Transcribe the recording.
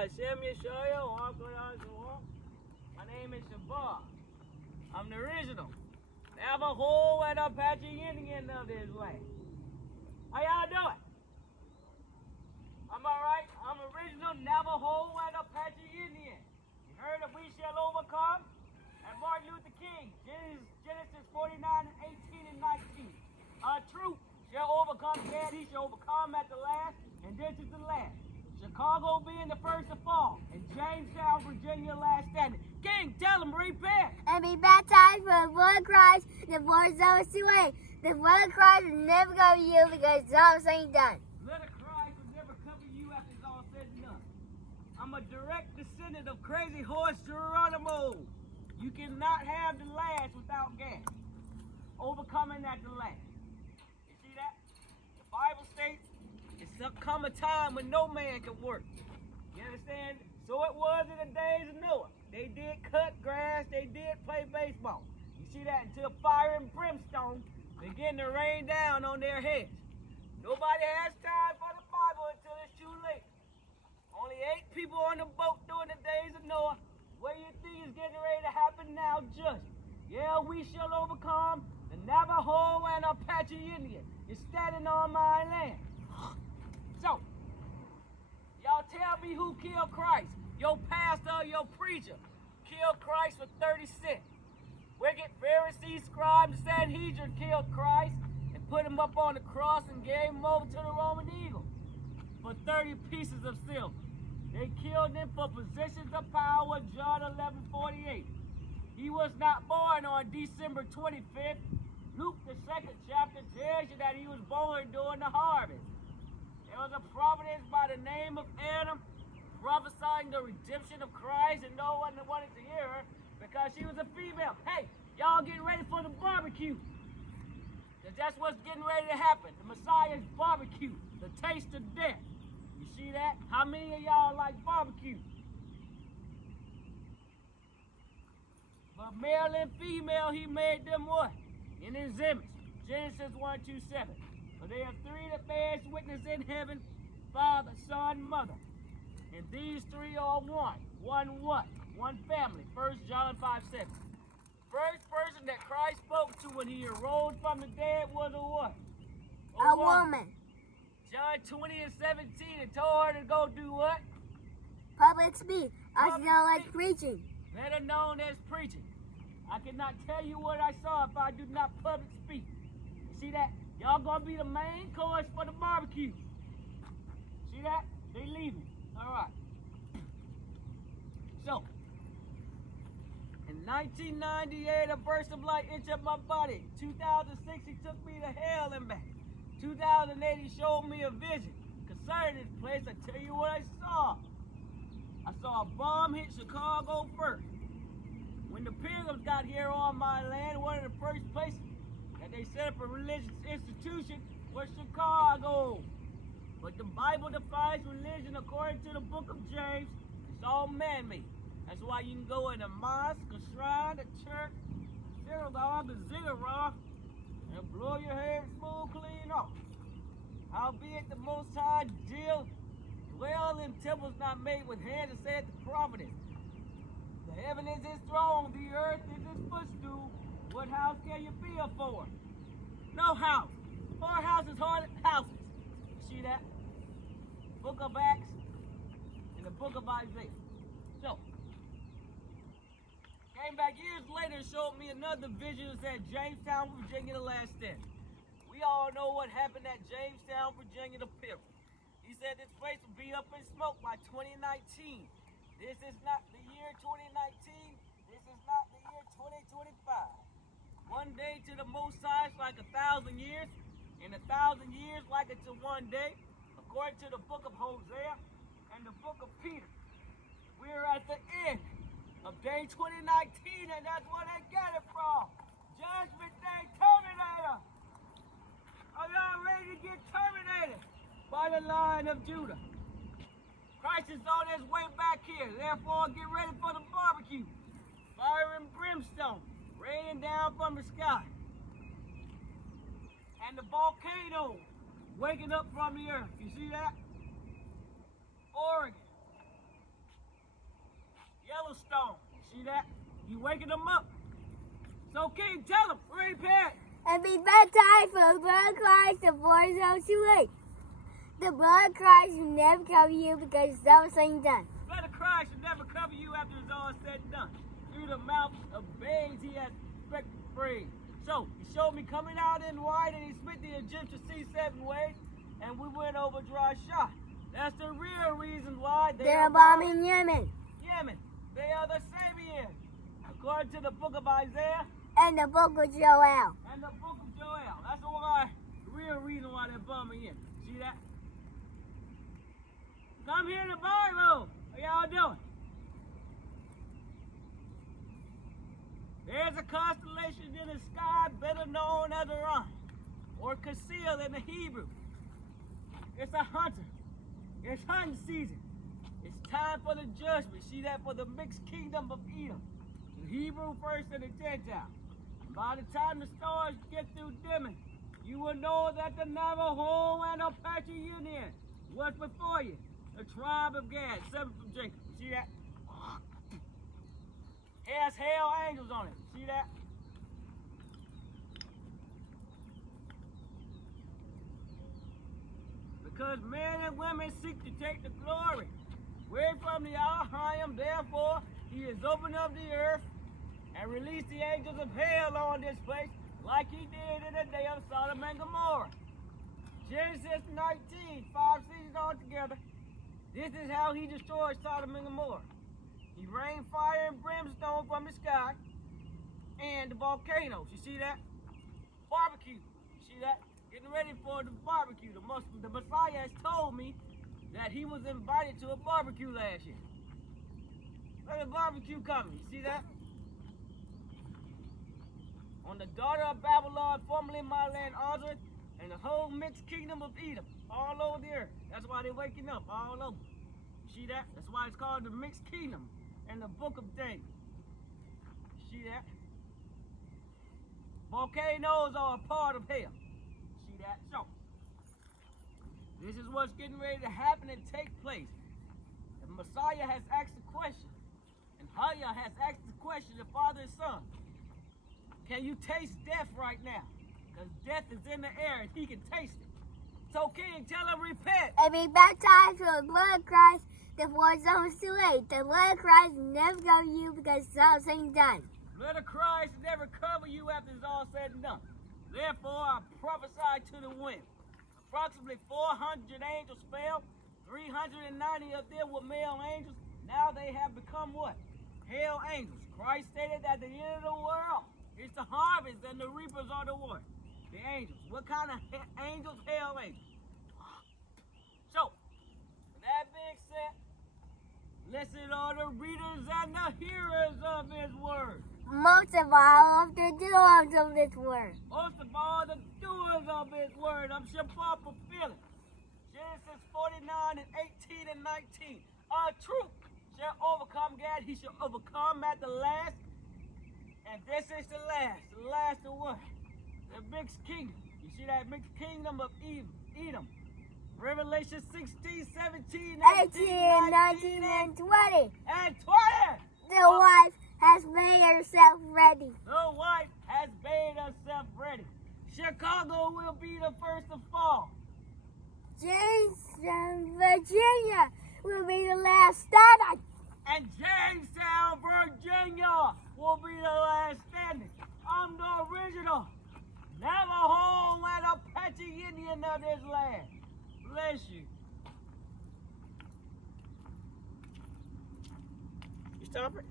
My name is Shabar. I'm the original Navajo and Apache Indian of this land. How y'all doing? I'm alright. I'm original Navajo and Apache Indian. You heard of we shall overcome? And Martin Luther King, Genesis 49 and 18 and 19. Our truth shall overcome Gad, he shall overcome at the last, and this is the last. Chicago being the first to fall, and Jamestown, Virginia last standing. King, tell them, repent. And be baptized for the blood of Christ, the blood is always too late. The blood of Christ is never going to you because it's all saying done. Blood of Christ will never cover you after it's all said and done. I'm a direct descendant of Crazy Horse Geronimo. You cannot have the last without gas. Overcoming at the last. You see that? The Bible states it's come a time when no man can work. You understand? So it was in the days of Noah. They did cut grass, they did play baseball. You see that? Until fire and brimstone begin to rain down on their heads. Nobody has time for the Bible until it's too late. Only 8 people on the boat during the days of Noah. What do you think is getting ready to happen now, Judge? Yeah, we shall overcome. The Navajo and Apache Indian is standing on my land. So, y'all tell me who killed Christ? Your pastor or your preacher killed Christ for 30 cents. Wicked Pharisees, scribes, and Sanhedrin killed Christ and put him up on the cross and gave him over to the Roman eagle for 30 pieces of silver. They killed him for positions of power, John 11:48. He was not born on December 25th. Luke, the 2nd chapter, tells you that he was born during the harvest. There was a prophetess by the name of Adam prophesying the redemption of Christ, and no one wanted to hear her because she was a female. Hey, y'all getting ready for the barbecue. Because that's what's getting ready to happen. The Messiah's barbecue, the taste of death. You see that? How many of y'all like barbecue? But male and female, he made them what? In his image. Genesis 1:27. For there are 3 that bears witness in heaven, Father, Son, Mother. And these 3 are one. One what? One family. 1 John 5:7. First person that Christ spoke to when he arose from the dead was a what? A woman. John 20 and 17 and told her to go do what? Public speech. Also known as preaching. Better known as preaching. I cannot tell you what I saw if I do not public speak. You see that? Y'all gonna be the main course for the barbecue. See that? They leaving. Alright. So, in 1998, a burst of light entered my body. 2006, he took me to hell and back. 2008, he showed me a vision concerning this place. I tell you what I saw. I saw a bomb hit Chicago first. When the Pilgrims got here on my land, one of the first places that they set up a religious institution was Chicago. But the Bible defines religion according to the book of James. It's all man-made. That's why you can go in a mosque, a shrine, a church, synagogue, a ziggurat, and blow your hair smooth clean off. Howbeit the Most High dwell in temples not made with hands, and saith the prophetess. The heaven is his throne, the earth is his footstool. What house can you build for? No house. 4 houses, haunted houses. You see that? Book of Acts and the book of Isaiah. So, came back years later and showed me another vision that said Jamestown, Virginia, the last stand. We all know what happened at Jamestown, Virginia, the Pilgrims. He said this place will be up in smoke by 2019. This is not the year 2019. This is not the year 2025. One day to the Most High is like 1,000 years, and 1,000 years like it's a one day, according to the book of Hosea and the book of Peter. We're at the end of day 2019, and that's where they get it from. Judgment Day Terminator. Are y'all ready to get terminated by the line of Judah? Christ is on his way back here. Therefore, get ready for the barbecue. Fire and brimstone raining down from the sky. And the volcanoes waking up from the earth. You see that? Oregon, Yellowstone. See that? You waking them up. So King, tell them, repent. And be baptized for the blood of Christ, the voice of the The blood of Christ will never cover you because it's all said and done. The blood of Christ should never cover you after it's all said and done. Through the mouth of babes he has spected free. So he showed me coming out in white, and he split the Egyptian sea 7 ways, and we went over dry shot. That's the real reason why they're bombing Yemen. Yemen. They are the Sabians. According to the book of Isaiah. And the book of Joel. And the book of Joel. That's the real reason why they're bombing Yemen. See that? Come here in the Bible. How y'all doing? There's a constellation in the sky better known as Orion, or Casil in the Hebrew. It's a hunter. It's hunting season. It's time for the judgment. See that? For the mixed kingdom of Edom. The Hebrew first and the Gentile. And by the time the stars get through dimming, you will know that the Navajo and Apache Indian was before you. The tribe of Gad, 7 from Jacob. See that? It has hell angels on it. See that? Because men and women seek to take the glory away from the Ahayim, therefore he has opened up the earth and released the angels of hell on this place, like he did in the day of Sodom and Gomorrah. Genesis 19, 5 seasons altogether. This is how he destroyed Sodom and Gomorrah. He rained fire and brimstone from the sky and the volcanoes. You see that? Barbecue. You see that? Getting ready for the barbecue. The Messiah has told me that he was invited to a barbecue last year. There's a barbecue coming. You see that? On the daughter of Babylon, formerly my land, Azra, and the whole mixed kingdom of Edom, all over the earth. That's why they're waking up all over. You see that? That's why it's called the mixed kingdom in the book of Daniel. You see that? Volcanoes are a part of hell. See that? So, this is what's getting ready to happen and take place. The Messiah has asked the question, and Haya has asked the question, the Father and Son. Can you taste death right now? Because death is in the air and he can taste it. So King, tell him repent. And be baptized for the blood of Christ, before it's almost too late. The blood of Christ will never cover you because it's all said and done. Blood of Christ never cover you after it's all said and done. Therefore, I prophesy to the wind. Approximately 400 angels fell. 390 of them were male angels. Now they have become what? Hell angels. Christ stated that the end of the world is the harvest and the reapers are the what? The angels. What kind of angels? Hell angels. So, with that being said, listen all the readers and the hearers of his word. Most of all, of the doers of this word. Most of all, the doers of his word. I'm sure Paul fulfilling. Genesis 49 and 18 and 19. Truth shall overcome Gad. He shall overcome at the last. And this is the last. The last of what? The mixed kingdom. You see that mixed kingdom of Edom. Revelation 16, 17, 18, 19, and 20. And 20. The wife has made herself ready. The wife has made herself ready. Chicago will be the first to fall. Jamestown, Virginia will be the last standing. And Jamestown, Virginia will be the last standing. I'm the original Navajo and Apache Indian of this land. Bless you. You stop it?